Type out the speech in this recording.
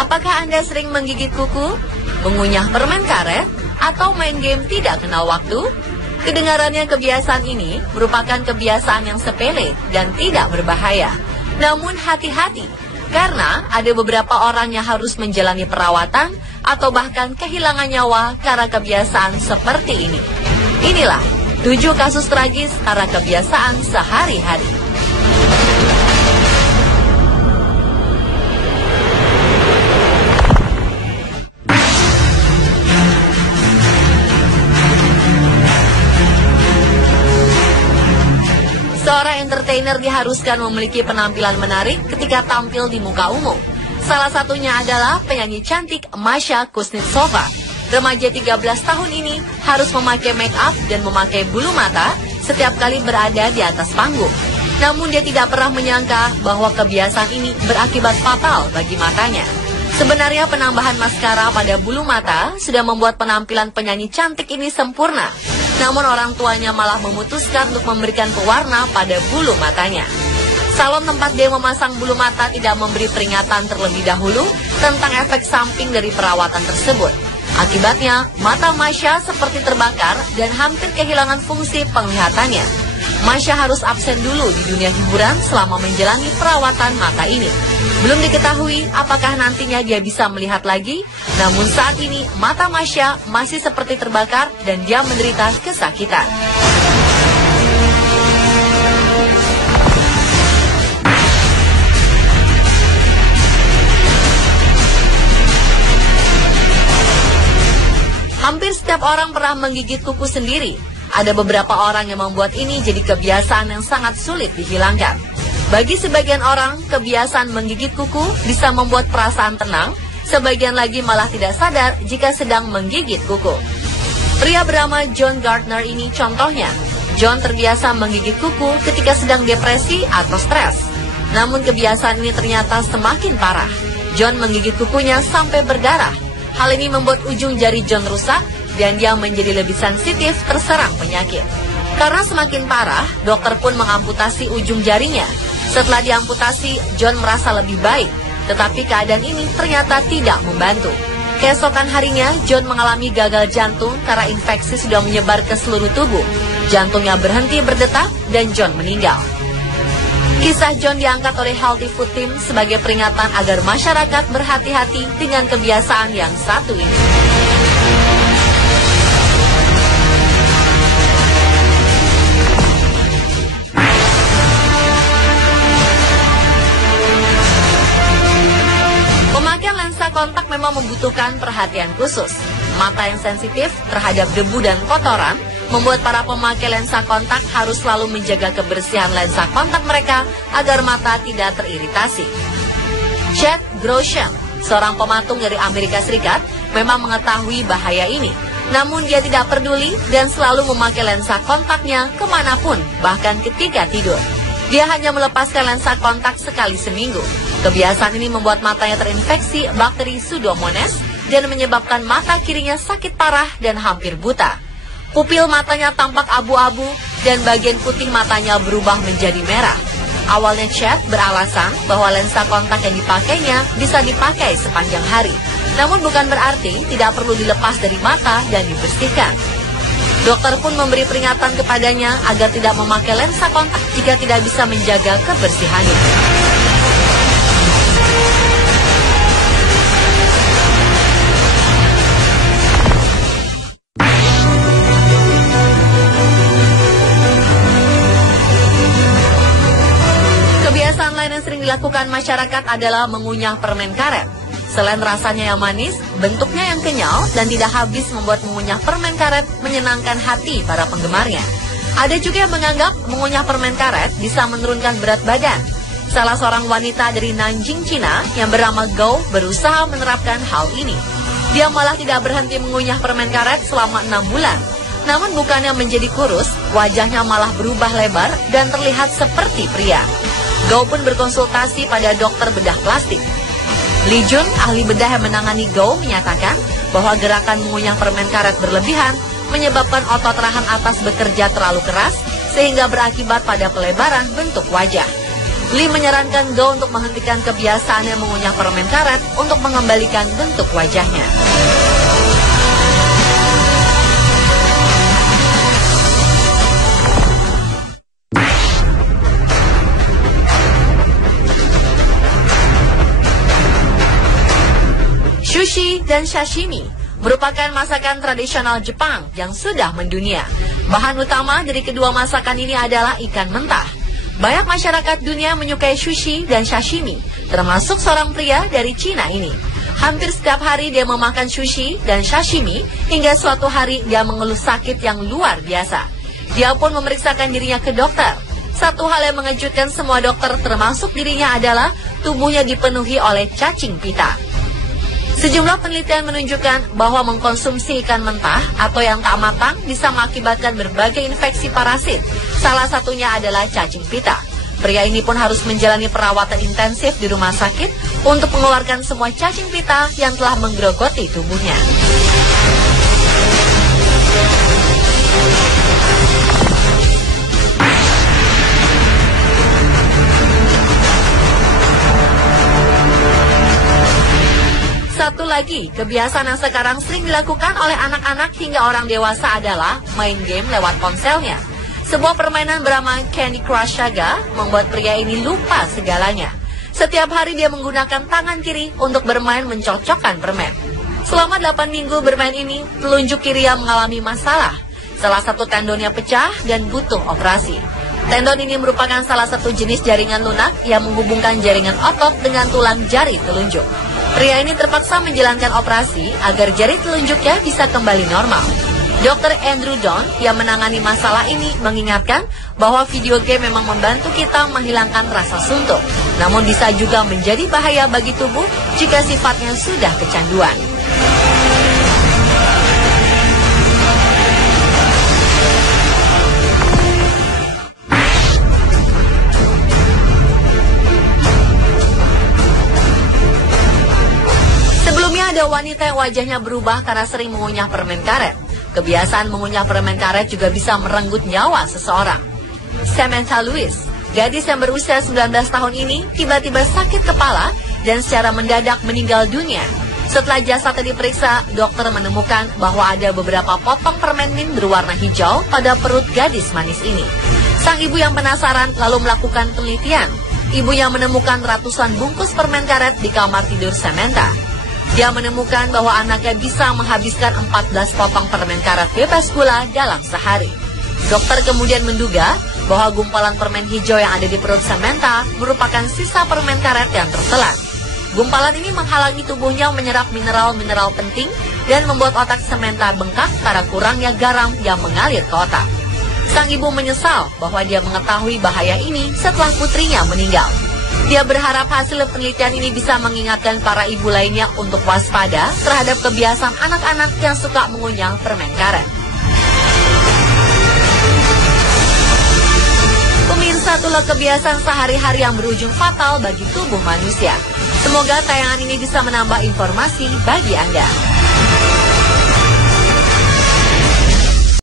Apakah Anda sering menggigit kuku, mengunyah permen karet, atau main game tidak kenal waktu? Kedengarannya kebiasaan ini merupakan kebiasaan yang sepele dan tidak berbahaya. Namun hati-hati, karena ada beberapa orang yang harus menjalani perawatan atau bahkan kehilangan nyawa karena kebiasaan seperti ini. Inilah 7 kasus tragis karena kebiasaan sehari-hari. Seorang entertainer diharuskan memiliki penampilan menarik ketika tampil di muka umum. Salah satunya adalah penyanyi cantik Masha Kuznetsova. Remaja 13 tahun ini harus memakai make up dan memakai bulu mata setiap kali berada di atas panggung. Namun dia tidak pernah menyangka bahwa kebiasaan ini berakibat fatal bagi matanya. Sebenarnya penambahan maskara pada bulu mata sudah membuat penampilan penyanyi cantik ini sempurna. Namun orang tuanya malah memutuskan untuk memberikan pewarna pada bulu matanya. Salon tempat dia memasang bulu mata tidak memberi peringatan terlebih dahulu tentang efek samping dari perawatan tersebut. Akibatnya, mata Masha seperti terbakar dan hampir kehilangan fungsi penglihatannya. Masha harus absen dulu di dunia hiburan selama menjalani perawatan mata ini. Belum diketahui apakah nantinya dia bisa melihat lagi, namun saat ini mata Masha masih seperti terbakar dan dia menderita kesakitan. Hampir setiap orang pernah menggigit kuku sendiri. Ada beberapa orang yang membuat ini jadi kebiasaan yang sangat sulit dihilangkan. Bagi sebagian orang, kebiasaan menggigit kuku bisa membuat perasaan tenang, sebagian lagi malah tidak sadar jika sedang menggigit kuku. Pria bernama John Gardner ini contohnya. John terbiasa menggigit kuku ketika sedang depresi atau stres. Namun kebiasaan ini ternyata semakin parah. John menggigit kukunya sampai berdarah. Hal ini membuat ujung jari John rusak dan dia menjadi lebih sensitif terserang penyakit. Karena semakin parah, dokter pun mengamputasi ujung jarinya. Setelah diamputasi, John merasa lebih baik, tetapi keadaan ini ternyata tidak membantu. Keesokan harinya, John mengalami gagal jantung karena infeksi sudah menyebar ke seluruh tubuh. Jantungnya berhenti berdetak dan John meninggal. Kisah John diangkat oleh Healthy Food Team sebagai peringatan agar masyarakat berhati-hati dengan kebiasaan yang satu ini. Pemakaian lensa kontak memang membutuhkan perhatian khusus. Mata yang sensitif terhadap debu dan kotoran membuat para pemakai lensa kontak harus selalu menjaga kebersihan lensa kontak mereka agar mata tidak teriritasi. Chad Grosjean, seorang pematung dari Amerika Serikat, memang mengetahui bahaya ini. Namun dia tidak peduli dan selalu memakai lensa kontaknya kemanapun, bahkan ketika tidur. Dia hanya melepaskan lensa kontak sekali seminggu. Kebiasaan ini membuat matanya terinfeksi bakteri Pseudomonas dan menyebabkan mata kirinya sakit parah dan hampir buta. Pupil matanya tampak abu-abu dan bagian putih matanya berubah menjadi merah. Awalnya Chad beralasan bahwa lensa kontak yang dipakainya bisa dipakai sepanjang hari. Namun bukan berarti tidak perlu dilepas dari mata dan dibersihkan. Dokter pun memberi peringatan kepadanya agar tidak memakai lensa kontak jika tidak bisa menjaga kebersihannya. Kebiasaan lain yang sering dilakukan masyarakat adalah mengunyah permen karet. Selain rasanya yang manis, bentuknya yang kenyal dan tidak habis membuat mengunyah permen karet menyenangkan hati para penggemarnya. Ada juga yang menganggap mengunyah permen karet bisa menurunkan berat badan. Salah seorang wanita dari Nanjing, Cina yang bernama Gou berusaha menerapkan hal ini. Dia malah tidak berhenti mengunyah permen karet selama 6 bulan. Namun bukannya menjadi kurus, wajahnya malah berubah lebar dan terlihat seperti pria. Gou pun berkonsultasi pada dokter bedah plastik. Li Jun, ahli bedah yang menangani Gou, menyatakan bahwa gerakan mengunyah permen karet berlebihan menyebabkan otot rahang atas bekerja terlalu keras sehingga berakibat pada pelebaran bentuk wajah. Lee menyarankan Go untuk menghentikan kebiasaan yang mengunyah permen karet untuk mengembalikan bentuk wajahnya. Sushi dan sashimi merupakan masakan tradisional Jepang yang sudah mendunia. Bahan utama dari kedua masakan ini adalah ikan mentah. Banyak masyarakat dunia menyukai sushi dan sashimi, termasuk seorang pria dari Cina ini. Hampir setiap hari dia memakan sushi dan sashimi, hingga suatu hari dia mengeluh sakit yang luar biasa. Dia pun memeriksakan dirinya ke dokter. Satu hal yang mengejutkan semua dokter termasuk dirinya adalah tubuhnya dipenuhi oleh cacing pita. Sejumlah penelitian menunjukkan bahwa mengkonsumsi ikan mentah atau yang tak matang bisa mengakibatkan berbagai infeksi parasit. Salah satunya adalah cacing pita. Pria ini pun harus menjalani perawatan intensif di rumah sakit untuk mengeluarkan semua cacing pita yang telah menggerogoti tubuhnya. Satu lagi, kebiasaan yang sekarang sering dilakukan oleh anak-anak hingga orang dewasa adalah main game lewat ponselnya. Sebuah permainan bernama Candy Crush Saga membuat pria ini lupa segalanya. Setiap hari dia menggunakan tangan kiri untuk bermain mencocokkan permen. Selama 8 minggu bermain ini, telunjuk kiri yang mengalami masalah. Salah satu tendonnya pecah dan butuh operasi. Tendon ini merupakan salah satu jenis jaringan lunak yang menghubungkan jaringan otot dengan tulang jari telunjuk. Pria ini terpaksa menjalankan operasi agar jari telunjuknya bisa kembali normal. Dr. Andrew Don yang menangani masalah ini mengingatkan bahwa video game memang membantu kita menghilangkan rasa suntuk, namun bisa juga menjadi bahaya bagi tubuh jika sifatnya sudah kecanduan. Ada wanita yang wajahnya berubah karena sering mengunyah permen karet. Kebiasaan mengunyah permen karet juga bisa merenggut nyawa seseorang. Samantha Lewis, gadis yang berusia 19 tahun ini, tiba-tiba sakit kepala dan secara mendadak meninggal dunia. Setelah jasadnya diperiksa, dokter menemukan bahwa ada beberapa potong permen mint berwarna hijau pada perut gadis manis ini. Sang ibu yang penasaran lalu melakukan penelitian. Ibunya menemukan ratusan bungkus permen karet di kamar tidur Samantha. Dia menemukan bahwa anaknya bisa menghabiskan 14 potong permen karet bebas gula dalam sehari. Dokter kemudian menduga bahwa gumpalan permen hijau yang ada di perut Samantha merupakan sisa permen karet yang tertelan. Gumpalan ini menghalangi tubuhnya menyerap mineral-mineral penting dan membuat otak Samantha bengkak karena kurangnya garam yang mengalir ke otak. Sang ibu menyesal bahwa dia mengetahui bahaya ini setelah putrinya meninggal. Dia berharap hasil penelitian ini bisa mengingatkan para ibu lainnya untuk waspada terhadap kebiasaan anak-anak yang suka mengunyah permen karet. Pemirsa, itulah kebiasaan sehari-hari yang berujung fatal bagi tubuh manusia. Semoga tayangan ini bisa menambah informasi bagi Anda.